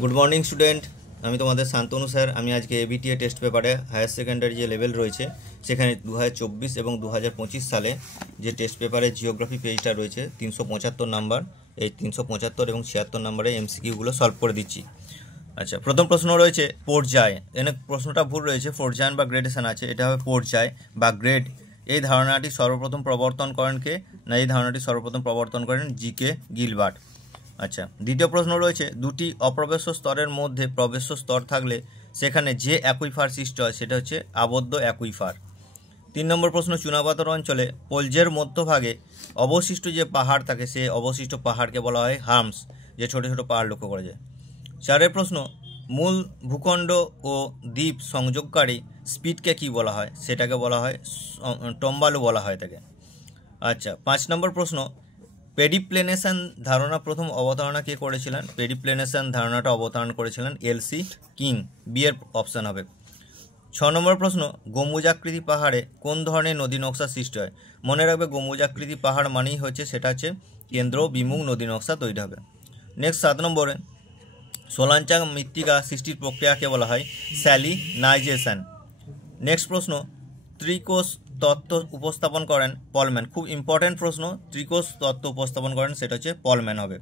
Good morning student, আমি তোমাদের Shantanu sir. আমি আজকে এবিটিএ টেস্ট পেপারে হায়ার সেকেন্ডারি যে লেভেল রয়েছে সেখানে 2024 এবং 2025 সালে যে টেস্ট পেপারে জিওগ্রাফি পেজটা রয়েছে 375 নাম্বার, এই 375 এবং 76 নাম্বারে এমসিকিউগুলো সলভ করে দিচ্ছি। আচ্ছা, প্রথম প্রশ্ন রয়েছে পর্যায়। এখানে প্রশ্নটা ভুল রয়েছে, পর্যায়ন বা গ্রেডেশন আছে, এটা হবে পর্যায় বা গ্রেড। এই ধারণাটি সর্বপ্রথম প্রবর্তন করেন কে? না, এই ধারণাটি সর্বপ্রথম প্রবর্তন করেন জি.কে. গিলবার্ট। আচ্ছা, দ্বিতীয় প্রশ্ন রয়েছে দুটি অপ্রবেশ্য স্তরের মধ্যে প্রবেশ্য স্তর থাকলে সেখানে যে অ্যাকুইফার সৃষ্টি হয় সেটা হচ্ছে আবদ্ধ অ্যাকুইফার। 3 নম্বর প্রশ্ন, চুনাপাথর অঞ্চলে পোলজের মধ্যভাগে অবশিষ্ট যে পাহাড় থাকে সে অবশিষ্ট পাহাড়কে বলা হয় হার্মস, যে ছোট ছোট পাহাড় লক্ষ্য করা যায়। 4 প্রশ্ন, মূল ভূখণ্ড ও দ্বীপ সংযোগকারী স্পিডকে কি বলা হয়? সেটাকে বলা হয় টম্বালু বলা হয় তাকে। আচ্ছা, 5 নম্বর প্রশ্ন, পেডিপ্লেনেশন ধারণা প্রথম অবতারণা কে করেছিলেন? পেডিপ্লেনেশন ধারণাটা অবতারণ করেছিলেন এল.সি. কিং। বি এর অপশান হবে। 6 নম্বর প্রশ্ন, গম্বুজাকৃতি পাহাড়ে কোন ধরনের নদী নকশা সৃষ্টি হয়? মনে রাখবে, গম্বুজাকৃতি পাহাড় মানেই হচ্ছে সেটা হচ্ছে কেন্দ্র বিমুখ নদী নকশা তৈরি হবে। নেক্সট 7 নম্বরে, সোলাঞ্চা মৃত্তিকা সৃষ্টির প্রক্রিয়াকে বলা হয় স্যালিনাইজেশন। নেক্সট প্রশ্ন, ত্রিকোষ তত্ত্ব উপস্থাপন করেন পলম্যান। খুব ইম্পর্ট্যান্ট প্রশ্ন, ত্রিকোষ তত্ত্ব উপস্থাপন করেন সেটা হচ্ছে পলম্যান হবে।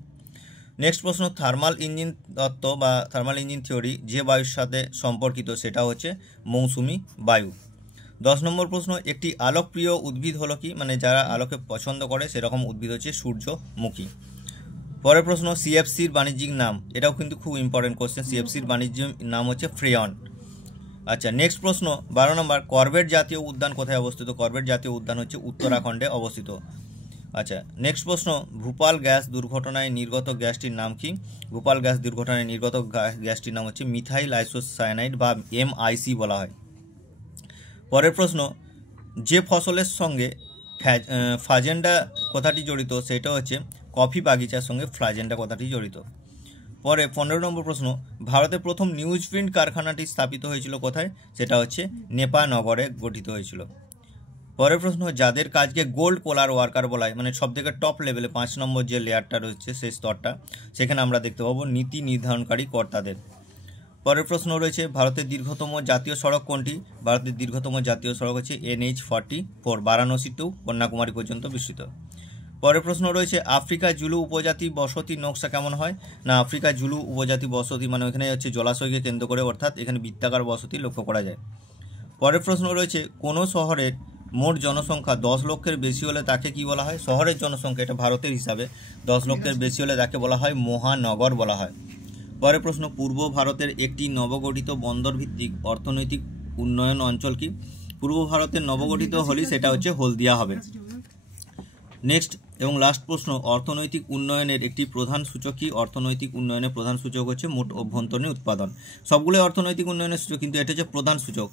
নেক্সট প্রশ্ন, থার্মাল ইঞ্জিন তত্ত্ব বা থার্মাল ইঞ্জিন থিওরি যে বায়ুর সাথে সম্পর্কিত সেটা হচ্ছে মৌসুমি বায়ু। 10 নম্বর প্রশ্ন, একটি আলোকপ্রিয় উদ্ভিদ হলো কি? মানে যারা আলোকে পছন্দ করে সেরকম উদ্ভিদ হচ্ছে সূর্যমুখী। পরের প্রশ্ন, সিএফসির বাণিজ্যিক নাম। এটাও কিন্তু খুব ইম্পর্টেন্ট কোশ্চেন। সিএফসির বাণিজ্যিক নাম হচ্ছে ফ্রেয়ন। আচ্ছা, নেক্সট প্রশ্ন 12 নম্বর, করবেট জাতীয় উদ্যান কোথায় অবস্থিত? করবেট জাতীয় উদ্যান হচ্ছে উত্তরাখণ্ডে অবস্থিত। আচ্ছা, নেক্সট প্রশ্ন, ভূপাল গ্যাস দুর্ঘটনায় নির্গত গ্যাসটির নাম কি? ভূপাল গ্যাস দুর্ঘটনায় নির্গত গ্যাসটির নাম হচ্ছে মিথাইল আইসোসায়ানাইড বা এমআইসি বলা হয়। পরের প্রশ্ন, যে ফসলের সঙ্গে ফাজেন্ডা কথাটি জড়িত সেটা হচ্ছে কফি বাগিচার সঙ্গে ফ্লাজেন্ডা কথাটি জড়িত। পরে 15 নম্বর প্রশ্ন, ভারতে প্রথম নিউজ প্রিন্ট কারখানাটি স্থাপিত হয়েছিল কোথায়? সেটা হচ্ছে নেপানগরে গঠিত হয়েছিল। পরের প্রশ্ন, যাদের কাজকে গোল্ড কলার ওয়ার্কার বলা হয়, মানে সব থেকে টপ লেভেলে 5 নম্বর যে লেয়ারটা রয়েছে সেই স্তরটা, সেখানে আমরা দেখতে পাবো নীতি নির্ধারণকারী কর্তাদের। পরের প্রশ্ন রয়েছে ভারতের দীর্ঘতম জাতীয় সড়ক কোনটি? ভারতের দীর্ঘতম জাতীয় সড়ক হচ্ছে NH-44, বারাণসী টু কন্যাকুমারী পর্যন্ত বিস্তৃত। পরের প্রশ্ন রয়েছে আফ্রিকা জুলু উপজাতি বসতি নকশা কেমন হয়? না, আফ্রিকা জুলু উপজাতি বসতি মানে এখানে হচ্ছে জলাশয়কে কেন্দ্র করে, অর্থাৎ এখানে বৃত্তাকার বসতি লক্ষ্য করা যায়। পরের প্রশ্ন রয়েছে কোনো শহরের মোট জনসংখ্যা 10 লক্ষের বেশি হলে তাকে কি বলা হয়? শহরের জনসংখ্যা, এটা ভারতের হিসাবে 10 লক্ষের বেশি হলে তাকে বলা হয় মহানগর বলা হয়। পরের প্রশ্ন, পূর্ব ভারতের একটি নবগঠিত বন্দর ভিত্তিক অর্থনৈতিক উন্নয়ন অঞ্চল কি? পূর্ব ভারতের নবগঠিত হলে সেটা হচ্ছে হলদিয়া হবে। নেক্সট এবং লাস্ট প্রশ্ন, অর্থনৈতিক উন্নয়নের একটি প্রধান সূচক কি? অর্থনৈতিক উন্নয়নের প্রধান সূচক হচ্ছে মোট অভ্যন্তরীণ উৎপাদন। সবগুলো অর্থনৈতিক উন্নয়নের সূচক, কিন্তু এটা হচ্ছে প্রধান সূচক।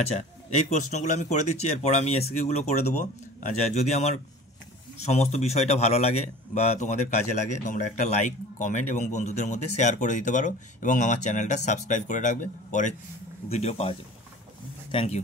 আচ্ছা, এই প্রশ্নগুলো আমি করে দিচ্ছি, এরপর আমি এসকিউগুলো করে দেবো। আচ্ছা, যদি আমার সমস্ত বিষয়টা ভালো লাগে বা তোমাদের কাজে লাগে, তোমরা একটা লাইক, কমেন্ট এবং বন্ধুদের মধ্যে শেয়ার করে দিতে পারো এবং আমার চ্যানেলটা সাবস্ক্রাইব করে রাখবে, পরে ভিডিও পাওয়া যাবে। Thank you.